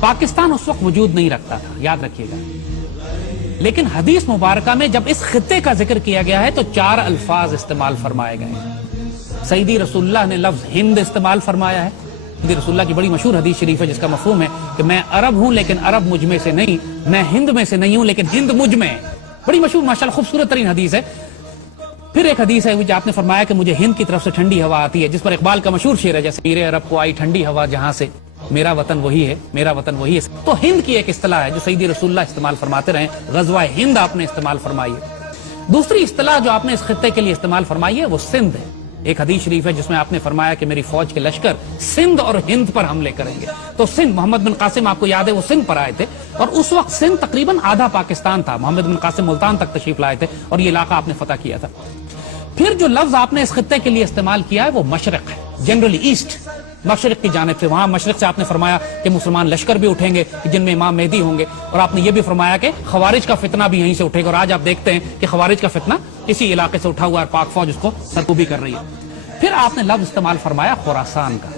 پاکستان اس وقت وجود نہیں رکھتا تھا، یاد رکھیے گا، لیکن حدیث مبارکہ میں جب اس خطے کا ذکر کیا گیا ہے تو 4 الفاظ استعمال فرمائے گئے ہیں۔ سیدی رسول اللہ نے لفظ ہند استعمال فرمایا ہے۔ سیدی رسول اللہ کی بڑی مشہور حدیث شریف ہے جس کا مفہوم ہے کہ میں عرب ہوں لیکن عرب مجھ میں سے نہیں، میں ہند میں سے نہیں ہوں لیکن ہند مجھ میں ہے۔ بڑی مشہور ماشاءاللہ خوبصورت ترین حدیث ہے۔ پھر ایک حدیث ہے جو آپ نے فرمایا کہ مجھے ہند کی طرف سے ٹھنڈی ہوا آتی ہے، جس پر اقبال کا مشہور شعر ہے جیسے میرے عرب کو آئی ٹھنڈی ہوا جہاں سے، میرا وطن وہی ہے، میرا وطن وہی ہے۔ تو ہند کی ایک اصطلاح ہے جو سیدی رسول اللہ استعمال فرماتے رہے، غزوہ ہند آپ نے استعمال فرمائی ہے۔ دوسری اصطلاح جو آپ نے اس خطے کے لیے استعمال فرمائی ہے وہ سندھ ہے۔ ایک حدیث شریف ہے جس میں آپ نے فرمایا کہ میری فوج کے لشکر سندھ اور ہند پر حملے کریں گے۔ تو سندھ، محمد بن قاسم آپ کو یاد ہے وہ سندھ پر آئے تھے، اور اس وقت سندھ تقریباً آدھا پاکستان تھا۔ محمد بن قاسم ملتان تک تشریف لائے تھے اور یہ علاقہ آپ نے فتح کیا تھا۔ پھر جو لفظ آپ نے اس خطے کے لیے استعمال کیا ہے وہ مشرق ہے، جنرلی ایسٹ، مشرق کی جانب سے۔ وہاں مشرق سے آپ نے فرمایا کہ مسلمان لشکر بھی اٹھیں گے جن میں امام مہدی ہوں گے، اور آپ نے یہ بھی فرمایا کہ خوارج کا فتنہ بھی یہیں سے اٹھے گا، اور آج آپ دیکھتے ہیں کہ خوارج کا فتنہ اسی علاقے سے اٹھا ہوا ہے، پاک فوج اس کو سرکوبی کر رہی ہے۔ پھر آپ نے لفظ استعمال فرمایا خراسان کا۔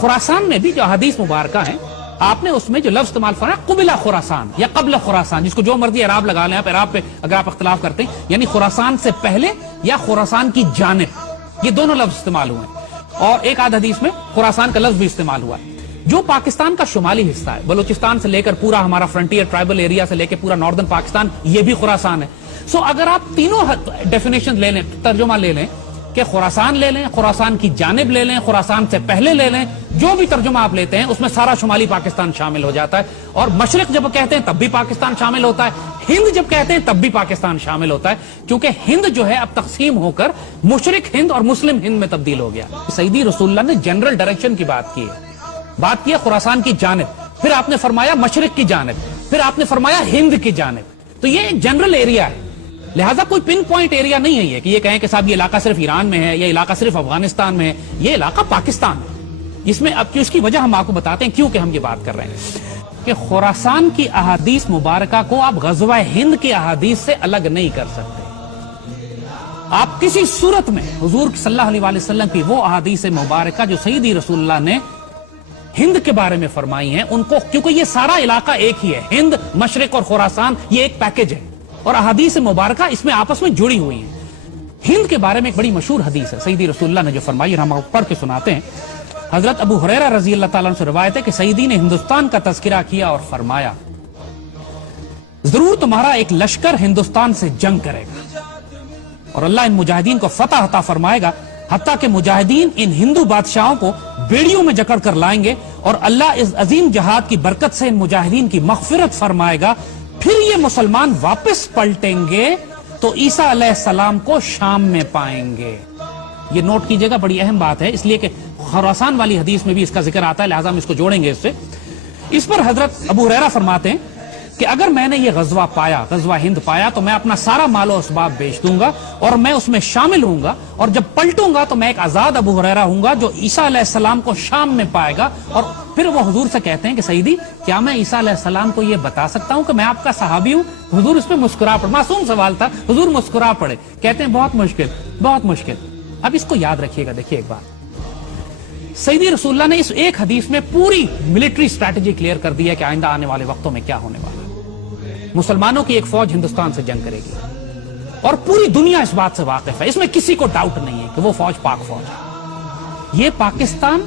خراسان میں بھی جو حدیث مبارکہ ہیں آپ نے اس میں جو لفظ استعمال فرمایا قبلہ خراسان یا قبل خراسان، جس کو جو مرضی اعراب لگا لیں آپ، اعراب پہ اگر آپ اختلاف کرتے ہیں، یعنی خراسان سے پہلے یا خراسان کی جانب، یہ دونوں لفظ استعمال ہوئے ہیں۔ اور ایک آدھ حدیث میں خراسان کا لفظ بھی استعمال ہوا ہے، جو پاکستان کا شمالی حصہ ہے، بلوچستان سے لے کر پورا ہمارا فرنٹیئر ٹرائبل ایریا سے لے کے پورا ناردرن پاکستان، یہ بھی خراسان ہے۔ سو اگر آپ تینوں ڈیفینیشن لے لیں، ترجمہ لے لیں کہ خراسان لے لیں، خراسان کی جانب لے لیں، خراسان سے پہلے لے لیں، جو بھی ترجمہ آپ لیتے ہیں اس میں سارا شمالی پاکستان شامل ہو جاتا ہے۔ اور مشرق جب کہتے ہیں تب بھی پاکستان شامل ہوتا ہے، ہند جب کہتے ہیں تب بھی پاکستان شامل ہوتا ہے، کیونکہ ہند جو ہے اب تقسیم ہو کر مشرق ہند اور مسلم ہند میں تبدیل ہو گیا۔ سیدی رسول اللہ نے جنرل ڈائریکشن کی بات کی ہے خراسان کی جانب، پھر آپ نے فرمایا مشرق کی جانب، پھر آپ نے فرمایا ہند کی جانب۔ تو یہ ایک جنرل ایریا ہے، لہذا کوئی پن پوائنٹ ایریا نہیں ہے یہ کہ یہ کہیں کہ صاحب یہ علاقہ صرف ایران میں ہے، یہ علاقہ صرف افغانستان میں ہے، یہ علاقہ پاکستان ہے۔ اس میں اب اس کی وجہ ہم آپ کو بتاتے ہیں کیوں کہ ہم یہ بات کر رہے ہیں کہ خراسان کی احادیث مبارکہ کو آپ غزوہ ہند کی احادیث سے الگ نہیں کر سکتے۔ آپ کسی صورت میں حضور صلی اللہ علیہ وآلہ وسلم کی وہ احادیث مبارکہ جو سیدی رسول اللہ نے ہند کے بارے میں فرمائی ہیں ان کو، کیونکہ یہ سارا علاقہ ایک ہی ہے، ہند، مشرق اور خراسان یہ ایک پیکج ہے، اور احادیث مبارکہ اس میں آپس میں جڑی ہوئی ہیں۔ ہند کے بارے میں ایک بڑی مشہور حدیث ہے سیدی رسول اللہ نے جو فرمائی، اور ہم آپ پڑھ کے سناتے ہیں۔ حضرت ابو ہریرہ رضی اللہ تعالیٰ عنہ سے روایت ہے کہ سیدی نے ہندوستان کا تذکرہ کیا اور فرمایا ضرور تمہارا ایک لشکر ہندوستان سے جنگ کرے گا اور اللہ ان مجاہدین کو فتح عطا فرمائے گا، حتیٰ کہ مجاہدین ان ہندو بادشاہوں کو بیڑیوں میں جکڑ کر لائیں گے، اور اللہ اس عظیم جہاد کی برکت سے ان مجاہدین کی مغفرت فرمائے گا۔ پھر یہ مسلمان واپس پلٹیں گے تو عیسیٰ علیہ السلام کو شام میں پائیں گے۔ یہ نوٹ کیجئے گا، بڑی اہم بات ہے، اس لیے کہ خراسان والی حدیث میں بھی اس کا ذکر آتا ہے، لہذا ہم اس کو جوڑیں گے اس سے۔ اس پر حضرت ابو ہریرہ فرماتے ہیں کہ اگر میں نے یہ غزوہ پایا، غزوہ ہند پایا، تو میں اپنا سارا مال و اسباب بیچ دوں گا اور میں اس میں شامل ہوں گا، اور جب پلٹوں گا تو میں ایک آزاد ابو ہریرہ ہوں گا جو عیسیٰ علیہ السلام کو شام میں پائے گا۔ اور پھر وہ حضور سے کہتے ہیں کہ سیدی کیا میں عیسیٰ علیہ السلام کو یہ بتا سکتا ہوں کہ میں آپ کا صحابی ہوں؟ حضور اس پہ مسکرا پڑے، معصوم سوال تھا، حضور مسکرا پڑے، کہتے ہیں بہت مشکل، بہت مشکل۔ اب اس کو یاد رکھیے گا، دیکھیے ایک بات، سیدی رسول اللہ نے اس ایک حدیث میں پوری ملٹری اسٹریٹجی کلیئر کر دی ہے کہ آئندہ آنے والے وقتوں میں کیا ہونے والا ہے۔ مسلمانوں کی ایک فوج ہندوستان سے جنگ کرے گی اور پوری دنیا اس بات سے واقف ہے، اس میں کسی کو ڈاؤٹ نہیں ہے کہ وہ فوج پاک فوج ہے۔ یہ پاکستان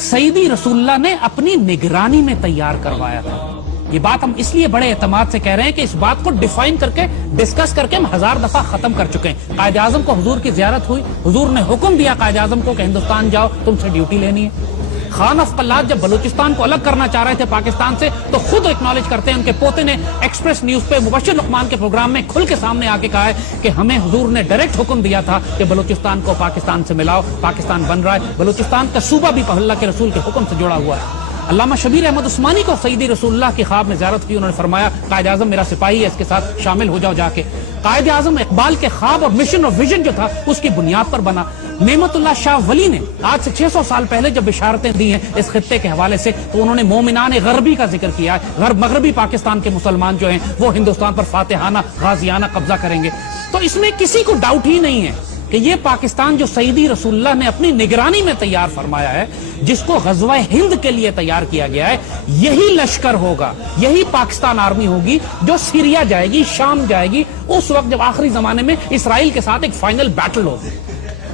سیدی رسول اللہ نے اپنی نگرانی میں تیار کروایا تھا۔ یہ بات ہم اس لیے بڑے اعتماد سے کہہ رہے ہیں کہ اس بات کو ڈیفائن کر کے، ڈسکس کر کے ہم 1000 دفعہ ختم کر چکے ہیں۔ قائد اعظم کو حضور کی زیارت ہوئی، حضور نے حکم دیا قائد اعظم کو کہ ہندوستان جاؤ، تم سے ڈیوٹی لینی ہے۔ خان آف قلات جب بلوچستان کو الگ کرنا چاہ رہے تھے پاکستان سے تو خود اکنالج کرتے ہیں، ان کے پوتے نے ایکسپریس نیوز پہ مبشر لقمان کے پروگرام میں کھل کے سامنے آ کے کہا ہے کہ ہمیں حضور نے ڈائریکٹ حکم دیا تھا کہ بلوچستان کو پاکستان سے ملاؤ، پاکستان بن رہا ہے، بلوچستان کا صوبہ بھی اللہ کے رسول کے حکم سے جڑا ہوا ہے۔ علامہ شبیر احمد عثمانی کو سیدی رسول اللہ کی خواب میں زیارت کی، انہوں نے فرمایا قائد اعظم میرا سپاہی ہے، اس کے ساتھ شامل ہو جاؤ جا کے۔ قائد اعظم اقبال کے خواب اور مشن اور ویژن جو تھا اس کی بنیاد پر بنا۔ نعمت اللہ شاہ ولی نے آج سے 600 سال پہلے جب بشارتیں دی ہیں اس خطے کے حوالے سے تو انہوں نے مومنان غربی کا ذکر کیا ہے، مغربی پاکستان کے مسلمان جو ہیں وہ ہندوستان پر فاتحانہ غازیانہ قبضہ کریں گے۔ تو اس میں کسی کو ڈاؤٹ ہی نہیں ہے کہ یہ پاکستان جو سیدی رسول اللہ نے اپنی نگرانی میں تیار فرمایا ہے، جس کو غزوہ ہند کے لیے تیار کیا گیا ہے، یہی لشکر ہوگا، یہی پاکستان آرمی ہوگی جو سیریا جائے گی، شام جائے گی، اس وقت جب آخری زمانے میں اسرائیل کے ساتھ ایک فائنل بیٹل ہوگی۔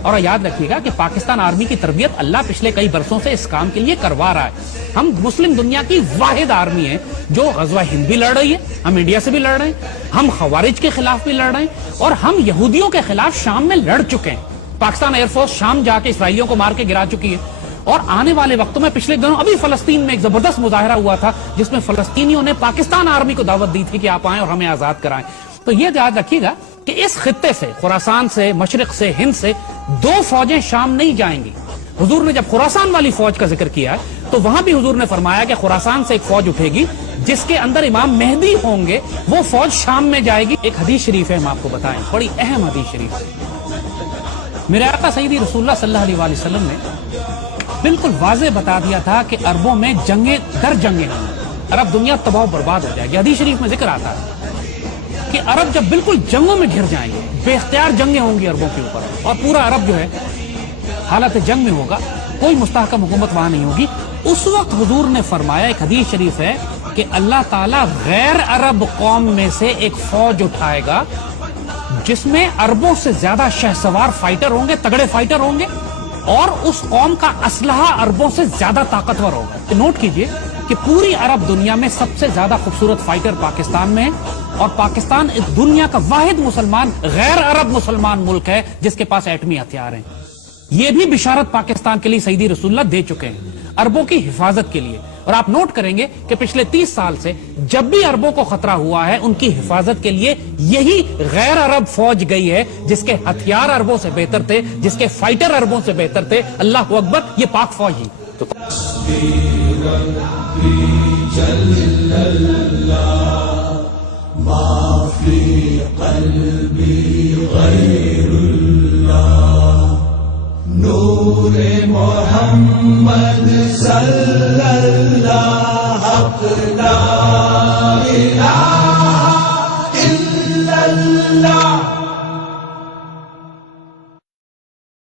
اور یاد رکھیے گا کہ پاکستان آرمی کی تربیت اللہ پچھلے کئی برسوں سے اس کام کے لیے کروا رہا ہے۔ ہم مسلم دنیا کی واحد آرمی ہے جو غزوہ ہند بھی لڑ رہی ہے، ہم انڈیا سے بھی لڑ رہے ہیں، ہم خوارج کے خلاف بھی لڑ رہے ہیں، اور ہم یہودیوں کے خلاف شام میں لڑ چکے ہیں۔ پاکستان ایئر فورس شام جا کے اسرائیلیوں کو مار کے گرا چکی ہے، اور آنے والے وقتوں میں پچھلے دنوں ابھی فلسطین میں ایک زبردست مظاہرہ ہوا تھا جس میں فلسطینیوں نے پاکستان آرمی کو دعوت دی تھی کہ آپ آئیں اور ہمیں آزاد کرائیں۔ تو یہ یاد رکھیے گا کہ اس خطے سے، خراسان سے، مشرق سے، ہند سے 2 فوجیں شام نہیں جائیں گی۔ حضور نے جب خراسان والی فوج کا ذکر کیا ہے تو وہاں بھی حضور نے فرمایا کہ خراسان سے ایک فوج اٹھے گی جس کے اندر امام مہدی ہوں گے، وہ فوج شام میں جائے گی۔ ایک حدیث شریف ہے، ہم آپ کو بتائیں، بڑی اہم حدیث شریف ہے۔ میرے آقا سیدی رسول اللہ صلی اللہ علیہ وسلم نے بالکل واضح بتا دیا تھا کہ عربوں میں جنگیں در جنگیں ہوں گی، عرب دنیا تباہ و برباد ہو جائے گی۔ حدیث شریف میں ذکر آتا ہے کہ عرب جب بالکل جنگوں میں گھر جائیں گے، بے اختیار جنگیں ہوں گی عربوں کے اوپر، اور پورا عرب جو ہے حالت جنگ میں ہوگا، کوئی مستحکم حکومت وہاں نہیں ہوگی، اس وقت حضور نے فرمایا، ایک حدیث شریف ہے کہ اللہ تعالیٰ غیر عرب قوم میں سے ایک فوج اٹھائے گا جس میں عربوں سے زیادہ شہسوار فائٹر ہوں گے، تگڑے فائٹر ہوں گے، اور اس قوم کا اسلحہ عربوں سے زیادہ طاقتور ہوگا۔ نوٹ کیجئے کہ پوری عرب دنیا میں سب سے زیادہ خوبصورت فائٹر پاکستان میں ہے، اور پاکستان دنیا کا واحد مسلمان غیر عرب مسلمان ملک ہے جس کے پاس ایٹمی ہتھیار ہیں۔ یہ بھی بشارت پاکستان کے لیے سیدی رسول اللہ دے چکے ہیں عربوں کی حفاظت کے لیے۔ اور آپ نوٹ کریں گے کہ پچھلے 30 سال سے جب بھی عربوں کو خطرہ ہوا ہے، ان کی حفاظت کے لیے یہی غیر عرب فوج گئی ہے جس کے ہتھیار عربوں سے بہتر تھے، جس کے فائٹر عربوں سے بہتر تھے۔ اللہ اکبر، یہ پاک فوج ہی۔ نور محمد صلی اللہ حق لا